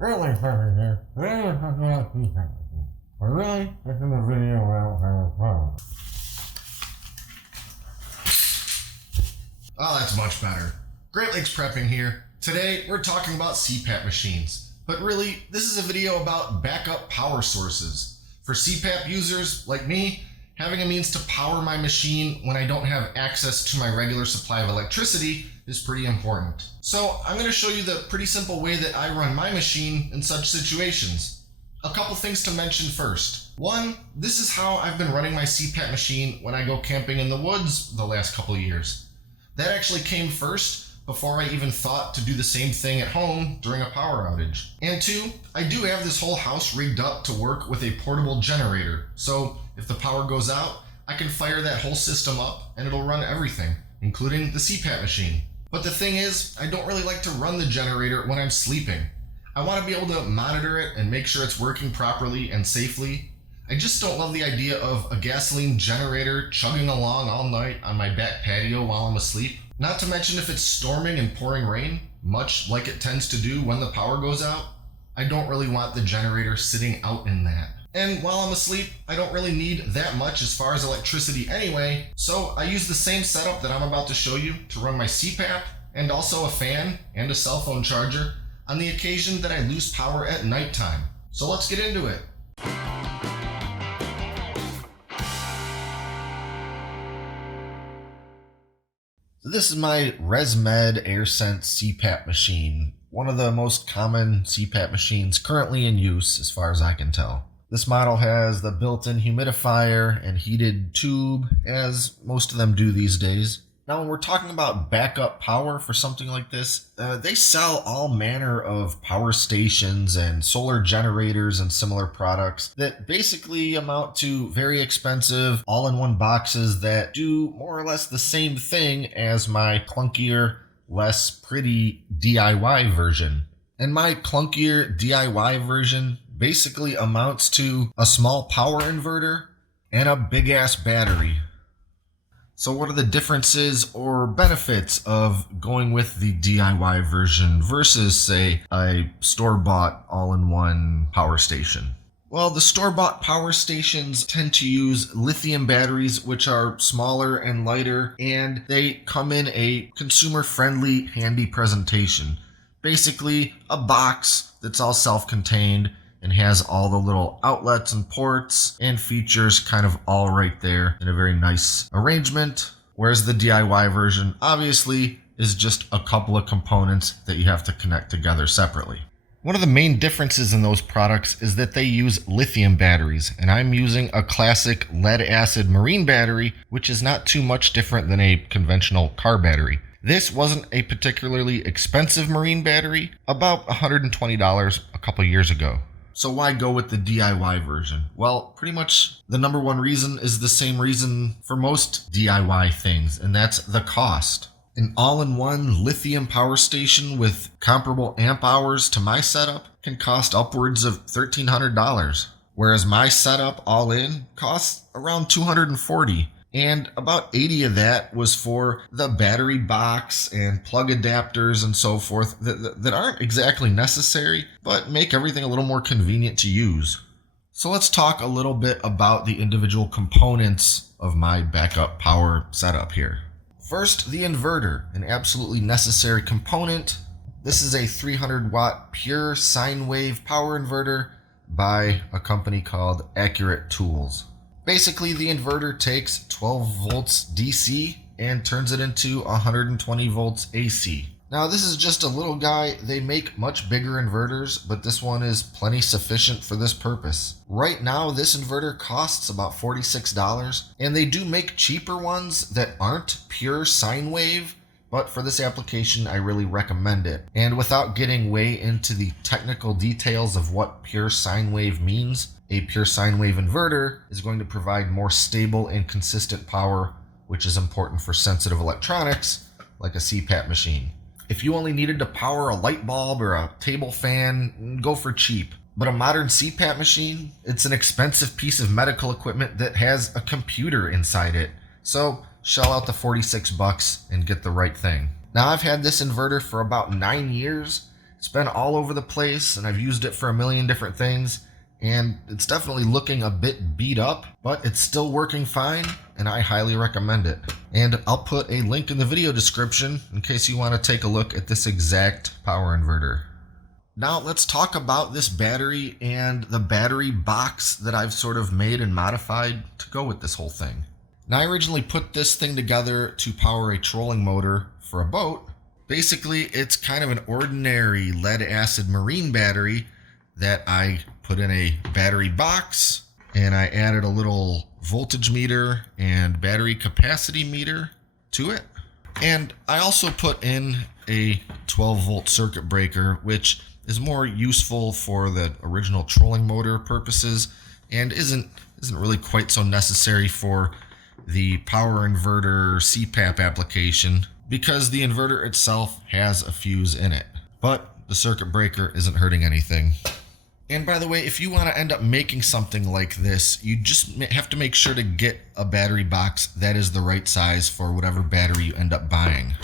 Really perfect here. Really talking about CPAP. But really, this is a video about how it's done. Oh, that's much better. Great Lakes Prepping here. Today, we're talking about CPAP machines. But really, this is a video about backup power sources. For CPAP users like me, having a means to power my machine when I don't have access to my regular supply of electricity is pretty important. So I'm going to show you the pretty simple way that I run my machine in such situations. A couple things to mention first. One, this is how I've been running my CPAP machine when I go camping in the woods the last couple years. That actually came first before I even thought to do the same thing at home during a power outage. And two, I do have this whole house rigged up to work with a portable generator. So if the power goes out, I can fire that whole system up and it'll run everything, including the CPAP machine. But the thing is, I don't really like to run the generator when I'm sleeping. I want to be able to monitor it and make sure it's working properly and safely. I just don't love the idea of a gasoline generator chugging along all night on my back patio while I'm asleep. Not to mention if it's storming and pouring rain, much like it tends to do when the power goes out. I don't really want the generator sitting out in that. And while I'm asleep, I don't really need that much as far as electricity anyway, so I use the same setup that I'm about to show you to run my CPAP and also a fan and a cell phone charger on the occasion that I lose power at nighttime. So let's get into it. This is my ResMed AirSense CPAP machine, one of the most common CPAP machines currently in use as far as I can tell. This model has the built-in humidifier and heated tube, as most of them do these days. Now, when we're talking about backup power for something like this, they sell all manner of power stations and solar generators and similar products that basically amount to very expensive all-in-one boxes that do more or less the same thing as my clunkier, less pretty DIY version. And my clunkier DIY version basically amounts to a small power inverter and a big-ass battery. So what are the differences or benefits of going with the DIY version versus, say, a store-bought all-in-one power station? Well, the store-bought power stations tend to use lithium batteries, which are smaller and lighter, and they come in a consumer-friendly, handy presentation. Basically, a box that's all self-contained and has all the little outlets and ports and features kind of all right there in a very nice arrangement. Whereas the DIY version obviously is just a couple of components that you have to connect together separately. One of the main differences in those products is that they use lithium batteries, and I'm using a classic lead acid marine battery, which is not too much different than a conventional car battery. This wasn't a particularly expensive marine battery, about $120 a couple years ago. So why go with the DIY version? Well, pretty much the number one reason is the same reason for most DIY things, and that's the cost. An all-in-one lithium power station with comparable amp hours to my setup can cost upwards of $1,300, whereas my setup all in costs around $240. And about 80 of that was for the battery box and plug adapters and so forth that aren't exactly necessary, but make everything a little more convenient to use. So let's talk a little bit about the individual components of my backup power setup here. First, the inverter, an absolutely necessary component. This is a 300 watt pure sine wave power inverter by a company called Accurate Tools. Basically, the inverter takes 12 volts DC and turns it into 120 volts AC. Now, this is just a little guy. They make much bigger inverters, but this one is plenty sufficient for this purpose. Right now, this inverter costs about $46, and they do make cheaper ones that aren't pure sine wave, but for this application, I really recommend it. And without getting way into the technical details of what pure sine wave means, a pure sine wave inverter is going to provide more stable and consistent power, which is important for sensitive electronics like a CPAP machine. If you only needed to power a light bulb or a table fan, go for cheap. But a modern CPAP machine, it's an expensive piece of medical equipment that has a computer inside it. So shell out the $46 and get the right thing. Now, I've had this inverter for about 9 years, It's been all over the place and I've used it for a million different things, and it's definitely looking a bit beat up, but it's still working fine and I highly recommend it. And I'll put a link in the video description in case you want to take a look at this exact power inverter. Now let's talk about this battery and the battery box that I've sort of made and modified to go with this whole thing. Now I originally put this thing together to power a trolling motor for a boat. Basically, it's kind of an ordinary lead acid marine battery that I put in a battery box, and I added a little voltage meter and battery capacity meter to it. And I also put in a 12-volt circuit breaker, which is more useful for the original trolling motor purposes and isn't really quite so necessary for the power inverter CPAP application, because the inverter itself has a fuse in it. But the circuit breaker isn't hurting anything. And by the way, if you want to end up making something like this, you just have to make sure to get a battery box that is the right size for whatever battery you end up buying.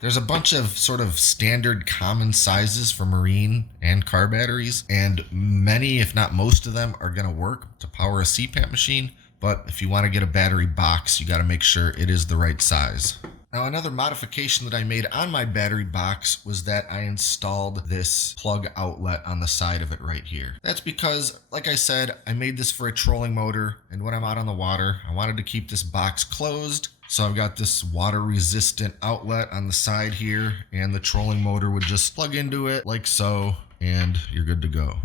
There's a bunch of sort of standard common sizes for marine and car batteries, and many, if not most of them, are going to work to power a CPAP machine. But if you want to get a battery box, you got to make sure it is the right size. Now, another modification that I made on my battery box was that I installed this plug outlet on the side of it right here. That's because, like I said, I made this for a trolling motor, and when I'm out on the water, I wanted to keep this box closed. So I've got this water resistant outlet on the side here, and the trolling motor would just plug into it like so, and you're good to go.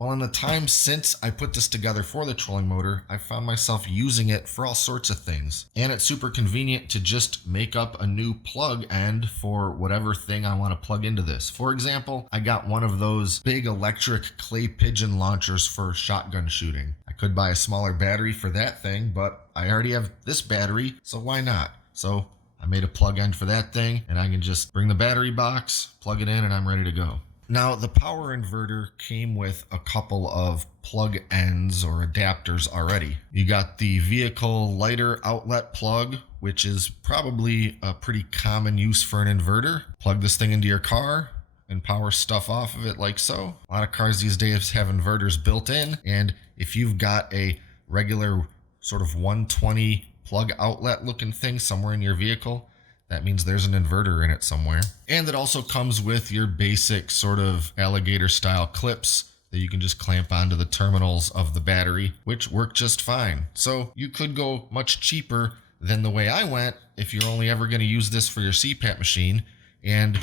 Well, in the time since I put this together for the trolling motor, I found myself using it for all sorts of things. And it's super convenient to just make up a new plug end for whatever thing I want to plug into this. For example, I got one of those big electric clay pigeon launchers for shotgun shooting. I could buy a smaller battery for that thing, but I already have this battery, so why not? So I made a plug end for that thing, and I can just bring the battery box, plug it in, and I'm ready to go. Now, the power inverter came with a couple of plug ends or adapters already. You got the vehicle lighter outlet plug, which is probably a pretty common use for an inverter. Plug this thing into your car and power stuff off of it like so. A lot of cars these days have inverters built in, and if you've got a regular sort of 120 plug outlet looking thing somewhere in your vehicle, that means there's an inverter in it somewhere. And it also comes with your basic sort of alligator style clips that you can just clamp onto the terminals of the battery, which work just fine. So you could go much cheaper than the way I went if you're only ever going to use this for your CPAP machine, and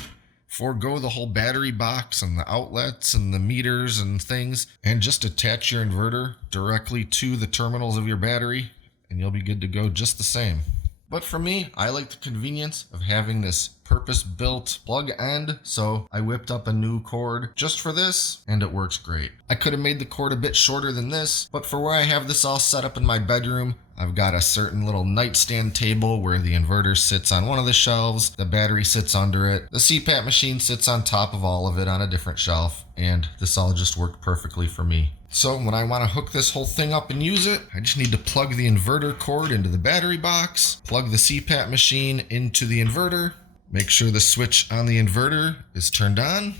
forego the whole battery box and the outlets and the meters and things, and just attach your inverter directly to the terminals of your battery, and you'll be good to go just the same. But for me, I like the convenience of having this purpose-built plug end, so I whipped up a new cord just for this, and it works great. I could have made the cord a bit shorter than this, but for where I have this all set up in my bedroom, I've got a certain little nightstand table where the inverter sits on one of the shelves, the battery sits under it, the CPAP machine sits on top of all of it on a different shelf, and this all just worked perfectly for me. So when I want to hook this whole thing up and use it, I just need to plug the inverter cord into the battery box, plug the CPAP machine into the inverter, make sure the switch on the inverter is turned on,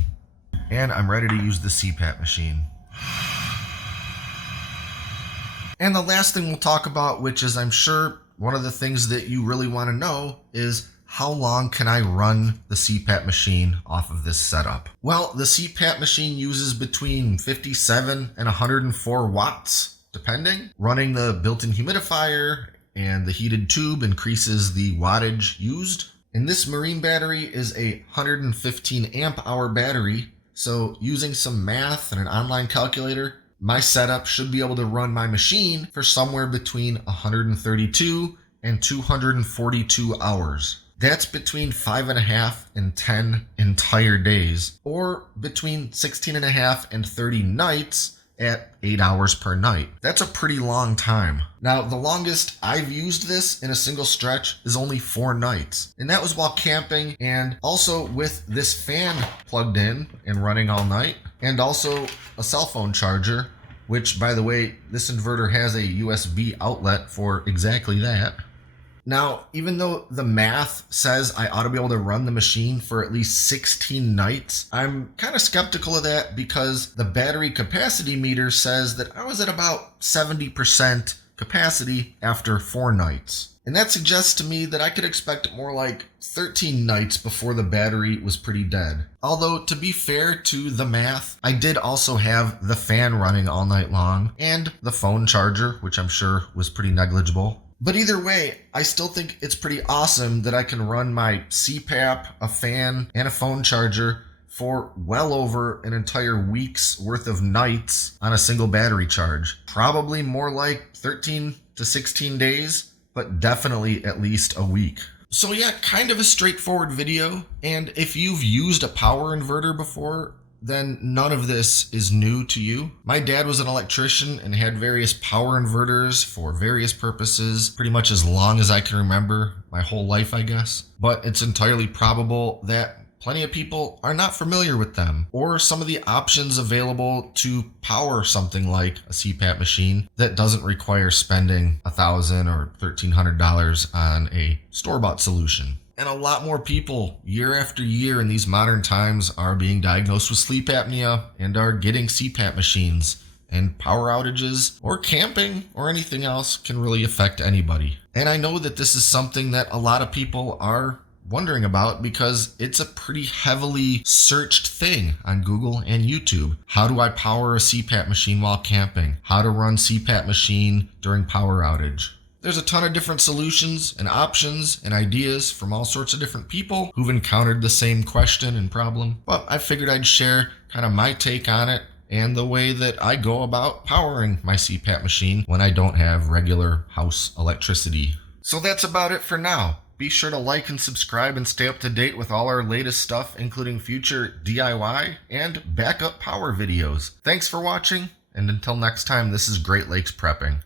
and I'm ready to use the CPAP machine. And the last thing we'll talk about, which is I'm sure one of the things that you really want to know, is how long can I run the CPAP machine off of this setup? Well, the CPAP machine uses between 57 and 104 watts, depending. Running the built-in humidifier and the heated tube increases the wattage used. And this marine battery is a 115 amp hour battery, so using some math and an online calculator, my setup should be able to run my machine for somewhere between 132 and 242 hours. That's between 5.5 and 10 entire days, or between 16.5 and 30 nights at 8 hours per night. That's a pretty long time. Now, the longest I've used this in a single stretch is only 4 nights. And that was while camping, and also with this fan plugged in and running all night, and also a cell phone charger, which, by the way, this inverter has a USB outlet for exactly that. Now, even though the math says I ought to be able to run the machine for at least 16 nights, I'm kind of skeptical of that because the battery capacity meter says that I was at about 70% capacity after 4 nights. And that suggests to me that I could expect more like 13 nights before the battery was pretty dead. Although, to be fair to the math, I did also have the fan running all night long and the phone charger, which I'm sure was pretty negligible. But either way, I still think it's pretty awesome that I can run my CPAP, a fan, and a phone charger for well over an entire week's worth of nights on a single battery charge. Probably more like 13 to 16 days, but definitely at least a week. So yeah, kind of a straightforward video. And if you've used a power inverter before, then none of this is new to you. My dad was an electrician and had various power inverters for various purposes, pretty much as long as I can remember, my whole life, I guess. But it's entirely probable that plenty of people are not familiar with them, or some of the options available to power something like a CPAP machine that doesn't require spending $1,000 or $1,300 on a store-bought solution. And a lot more people, year after year in these modern times, are being diagnosed with sleep apnea and are getting CPAP machines. And power outages or camping or anything else can really affect anybody. And I know that this is something that a lot of people are wondering about because it's a pretty heavily searched thing on Google and YouTube. How do I power a CPAP machine while camping? How to run CPAP machine during power outage? There's a ton of different solutions and options and ideas from all sorts of different people who've encountered the same question and problem. But I figured I'd share kind of my take on it and the way that I go about powering my CPAP machine when I don't have regular house electricity. So that's about it for now. Be sure to like and subscribe and stay up to date with all our latest stuff, including future DIY and backup power videos. Thanks for watching, and until next time, this is Great Lakes Prepping.